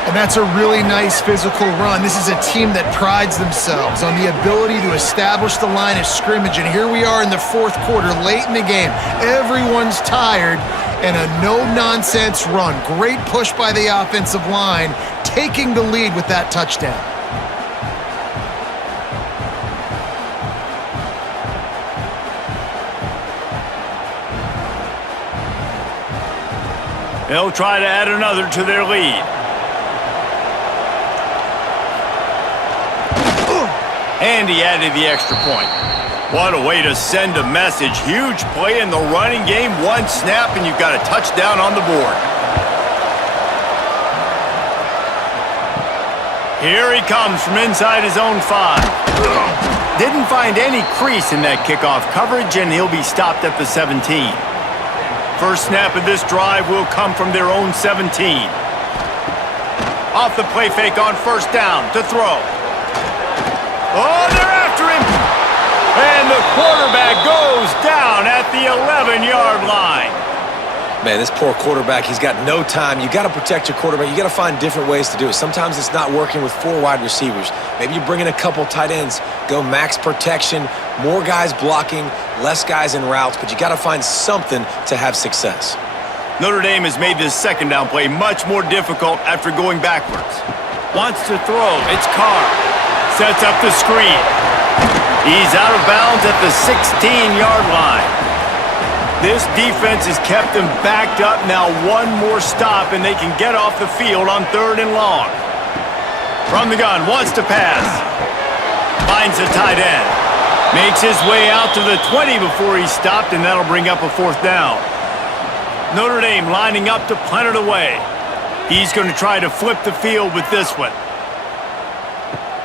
And that's a really nice physical run. This is a team that prides themselves on the ability to establish the line of scrimmage. And here we are in the fourth quarter, late in the game. Everyone's tired, and a no-nonsense run. Great push by the offensive line, taking the lead with that touchdown. They'll try to add another to their lead. And he added the extra point. What a way to send a message. Huge play in the running game. One snap, and you've got a touchdown on the board. Here he comes from inside his own 5. Didn't find any crease in that kickoff coverage, and he'll be stopped at the 17. First snap of this drive will come from their own 17. Off the play fake on first down to throw. Oh, they're after him. And the quarterback goes down at the 11-yard line. Man, this poor quarterback, he's got no time. You got to protect your quarterback. You got to find different ways to do it. Sometimes it's not working with 4 wide receivers. Maybe you bring in a couple tight ends, go max protection, more guys blocking, less guys in routes, but you got to find something to have success. Notre Dame has made this second down play much more difficult after going backwards. Wants to throw. It's Carr. Sets up the screen. He's out of bounds at the 16-yard line. This defense has kept them backed up. Now one more stop, and they can get off the field on 3rd and long. From the gun, wants to pass. Finds a tight end. Makes his way out to the 20 before he's stopped, and that'll bring up a 4th down. Notre Dame lining up to punt it away. He's going to try to flip the field with this one.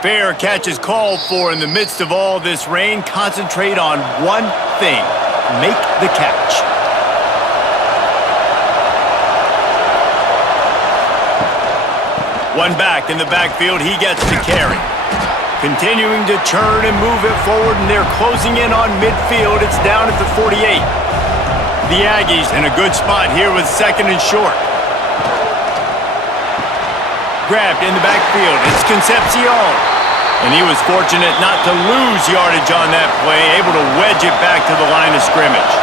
Fair catch is called for in the midst of all this rain. Concentrate on one thing. Make the catch. One back in the backfield. He gets to carry. Continuing to churn and move it forward, and they're closing in on midfield. It's down at the 48. The Aggies in a good spot here with 2nd and short. Grabbed in the backfield. It's Concepcion. And he was fortunate not to lose yardage on that play, able to wedge it back to the line of scrimmage.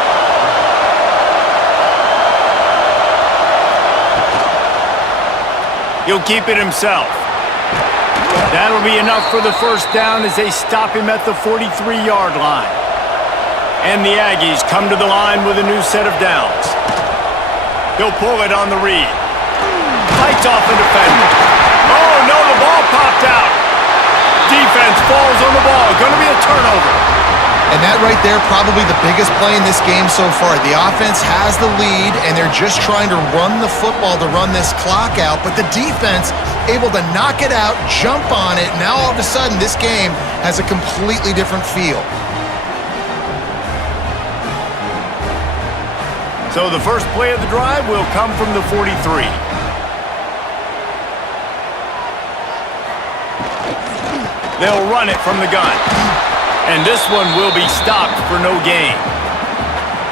He'll keep it himself. That'll be enough for the first down as they stop him at the 43-yard line. And the Aggies come to the line with a new set of downs. He'll pull it on the read. Fights off the defender. Oh, no, the ball popped out. Defense falls on the ball. Going to be a turnover. And that right there, probably the biggest play in this game so far. The offense has the lead, and they're just trying to run the football to run this clock out. But the defense able to knock it out, jump on it. Now all of a sudden, this game has a completely different feel. So the first play of the drive will come from the 43. They'll run it from the gun. And this one will be stopped for no gain.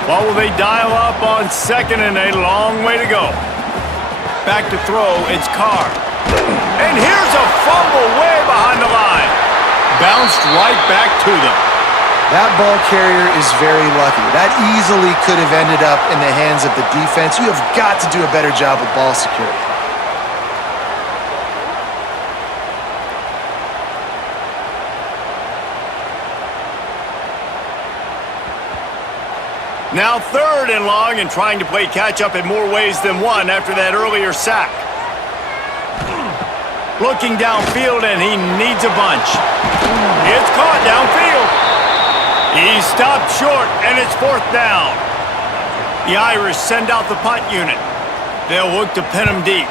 What will they dial up on 2nd and a long way to go? Back to throw, it's Carr. And here's a fumble way behind the line. Bounced right back to them. That ball carrier is very lucky. That easily could have ended up in the hands of the defense. You have got to do a better job with ball security. Now 3rd and long, and trying to play catch-up in more ways than one after that earlier sack. Looking downfield, and he needs a bunch. It's caught downfield. He's stopped short, and it's 4th down. The Irish send out the punt unit. They'll look to pin him deep.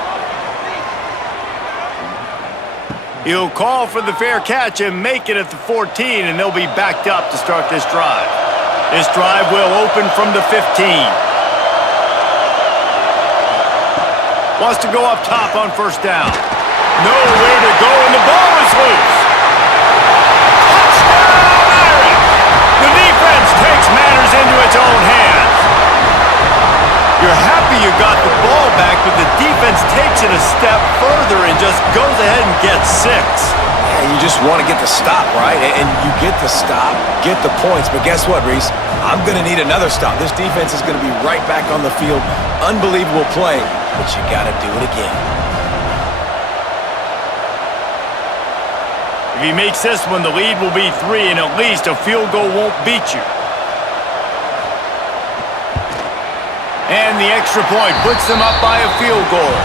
He'll call for the fair catch and make it at the 14, and they'll be backed up to start this drive. This drive will open from the 15. Wants to go up top on first down. Nowhere to go, and the ball is loose. Touchdown, Irish! The defense takes matters into its own hands. You're happy you got the ball back, but the defense takes it a step further and just goes ahead and gets 6. Yeah, you just want to get the stop, right? And you get the stop, get the points. But guess what, Reese? I'm going to need another stop. This defense is going to be right back on the field. Unbelievable play, but you got to do it again. If he makes this one, the lead will be 3, and at least a field goal won't beat you. And the extra point puts them up by a field goal.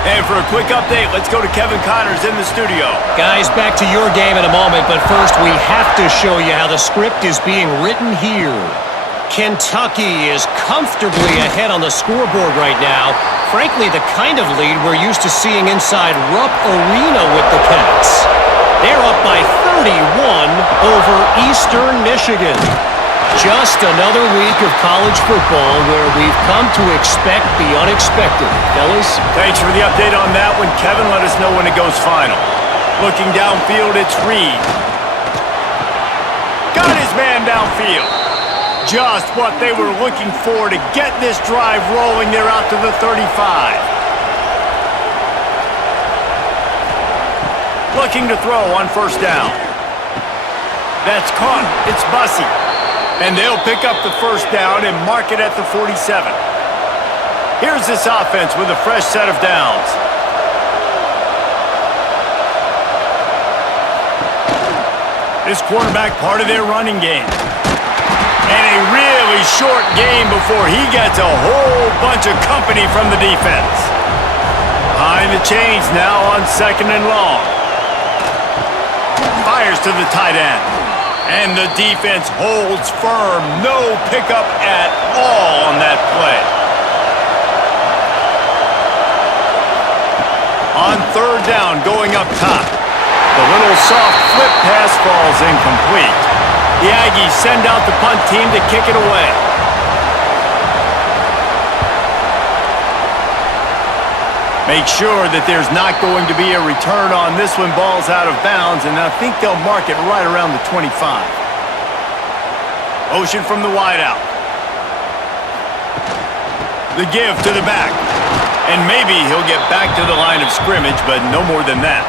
And for a quick update, let's go to Kevin Connors in the studio. Guys, back to your game in a moment, but first we have to show you how the script is being written here. Kentucky is comfortably ahead on the scoreboard right now. Frankly, the kind of lead we're used to seeing inside Rupp Arena with the Cats. They're up by 31 over Eastern Michigan. Just another week of college football where we've come to expect the unexpected. Fellas? Thanks for the update on that one, Kevin. Let us know when it goes final. Looking downfield, it's Reed. Got his man downfield. Just what they were looking for to get this drive rolling. They're out to the 35. Looking to throw on first down. That's caught. It's Bussey. And they'll pick up the first down and mark it at the 47. Here's this offense with a fresh set of downs. This quarterback part of their running game. And a really short game before he gets a whole bunch of company from the defense. Behind the chains now on 2nd and long. Fires to the tight end. And the defense holds firm. No pickup at all on that play. On 3rd down, going up top. The little soft flip pass falls incomplete. The Aggies send out the punt team to kick it away. Make sure that there's not going to be a return on this one. Ball's out of bounds, and I think they'll mark it right around the 25. Motion from the wideout. The give to the back. And maybe he'll get back to the line of scrimmage, but no more than that.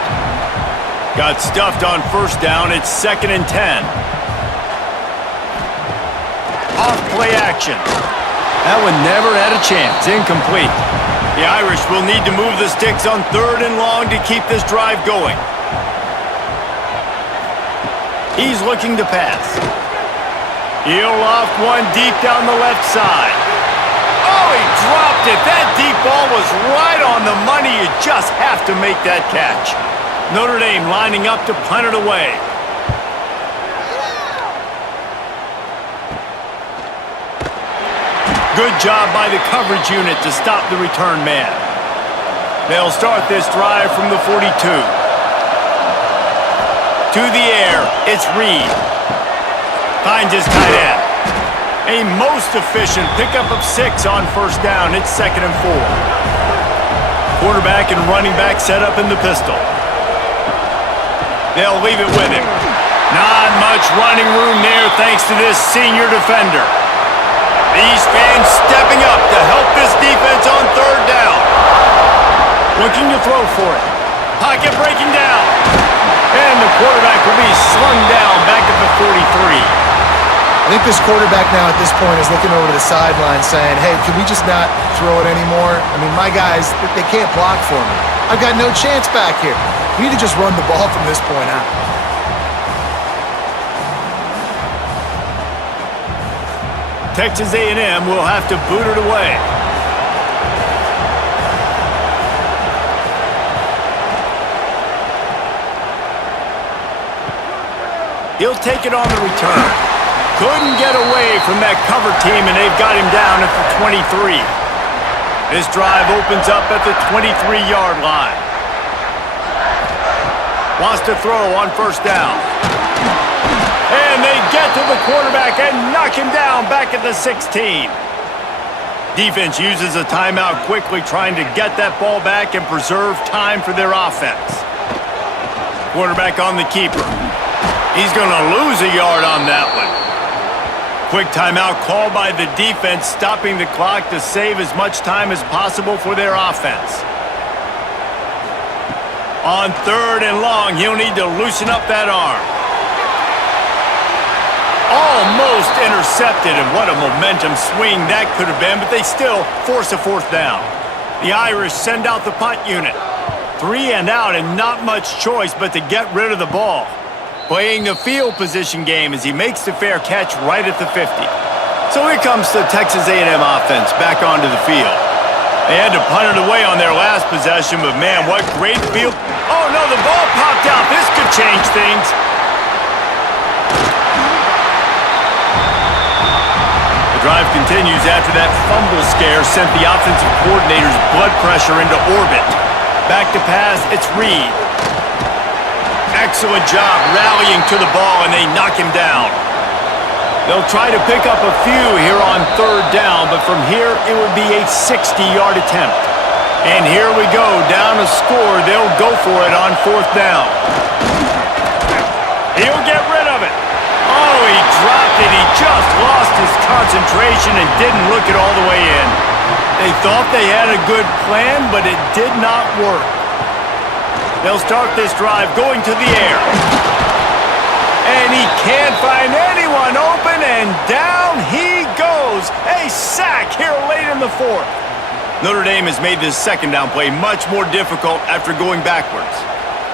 Got stuffed on first down. It's 2nd and 10. Off play action. That one never had a chance. Incomplete. The Irish will need to move the sticks on 3rd and long to keep this drive going. He's looking to pass. He'll loft one deep down the left side. Oh, he dropped it. That deep ball was right on the money. You just have to make that catch. Notre Dame lining up to punt it away. Good job by the coverage unit to stop the return man. They'll start this drive from the 42. To the air, it's Reed. Finds his tight end. A most efficient pickup of 6 on first down. It's 2nd and 4. Quarterback and running back set up in the pistol. They'll leave it with him. Not much running room there thanks to this senior defender. These fans stepping up to help this defense on 3rd down. Looking to throw for it. Pocket breaking down. And the quarterback will be slung down back at the 43. I think this quarterback now at this point is looking over to the sideline saying, hey, can we just not throw it anymore? I mean, my guys, they can't block for me. I've got no chance back here. We need to just run the ball from this point out. Texas A&M will have to boot it away. He'll take it on the return. Couldn't get away from that cover team, and they've got him down at the 23. This drive opens up at the 23-yard line. Wants to throw on first down. And they get to the quarterback and knock him down back at the 16. Defense uses a timeout quickly, trying to get that ball back and preserve time for their offense. Quarterback on the keeper. He's going to lose a yard on that one. Quick timeout called by the defense, stopping the clock to save as much time as possible for their offense. On 3rd and long, he'll need to loosen up that arm. Almost intercepted, and what a momentum swing that could have been, but they still force a 4th down. The Irish send out the punt unit. 3 and out, and not much choice but to get rid of the ball. Playing the field position game as he makes the fair catch right at the 50. So here comes the Texas A&M offense back onto the field. They had to punt it away on their last possession, but man, what great field. Oh no, the ball popped out. This could change things. The drive continues after that fumble scare sent the offensive coordinator's blood pressure into orbit. Back to pass, it's Reed. Excellent job rallying to the ball, and they knock him down. They'll try to pick up a few here on 3rd down, but from here it would be a 60-yard attempt. And here we go, down a score. They'll go for it on 4th down. He'll get rid of it. Oh, he dropped it. He just lost his concentration and didn't look it all the way in. They thought they had a good plan, but it did not work. They'll start this drive going to the air. And he can't find anyone open, and down he goes. A sack here late in the 4th. Notre Dame has made this 2nd down play much more difficult after going backwards.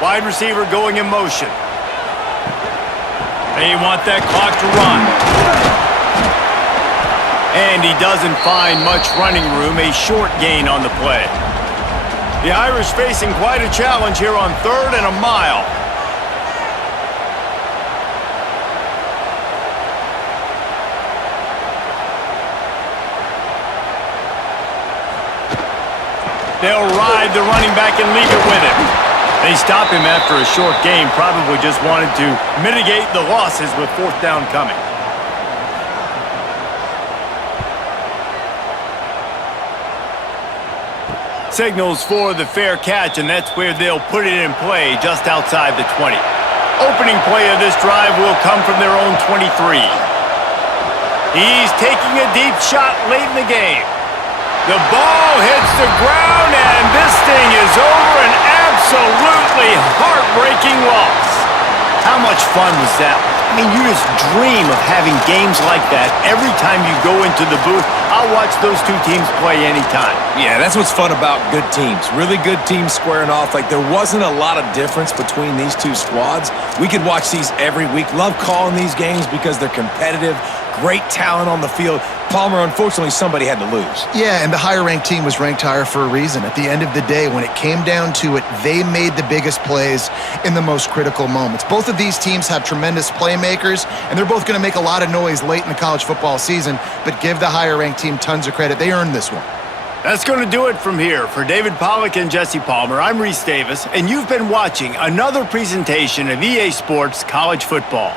Wide receiver going in motion. They want that clock to run. And he doesn't find much running room, a short gain on the play. The Irish facing quite a challenge here on 3rd and a mile. They'll ride the running back and leave it with him. They stop him after a short game, probably just wanted to mitigate the losses with 4th down coming. Signals for the fair catch, and that's where they'll put it in play just outside the 20. Opening play of this drive will come from their own 23. He's taking a deep shot late in the game. The ball hits the ground, and this thing is over. An absolutely heartbreaking loss. How much fun was that? I mean, you just dream of having games like that every time you go into the booth. I'll watch those two teams play anytime. Yeah, that's what's fun about good teams. Really good teams squaring off. Like, there wasn't a lot of difference between these two squads. We could watch these every week. Love calling these games because they're competitive. Great talent on the field. Palmer, unfortunately, somebody had to lose. Yeah, and the higher-ranked team was ranked higher for a reason. At the end of the day, when it came down to it, they made the biggest plays in the most critical moments. Both of these teams have tremendous playmakers, and they're both going to make a lot of noise late in the college football season, but give the higher-ranked team tons of credit. They earned this one. That's going to do it from here. For David Pollack and Jesse Palmer, I'm Reese Davis, and you've been watching another presentation of EA Sports College Football.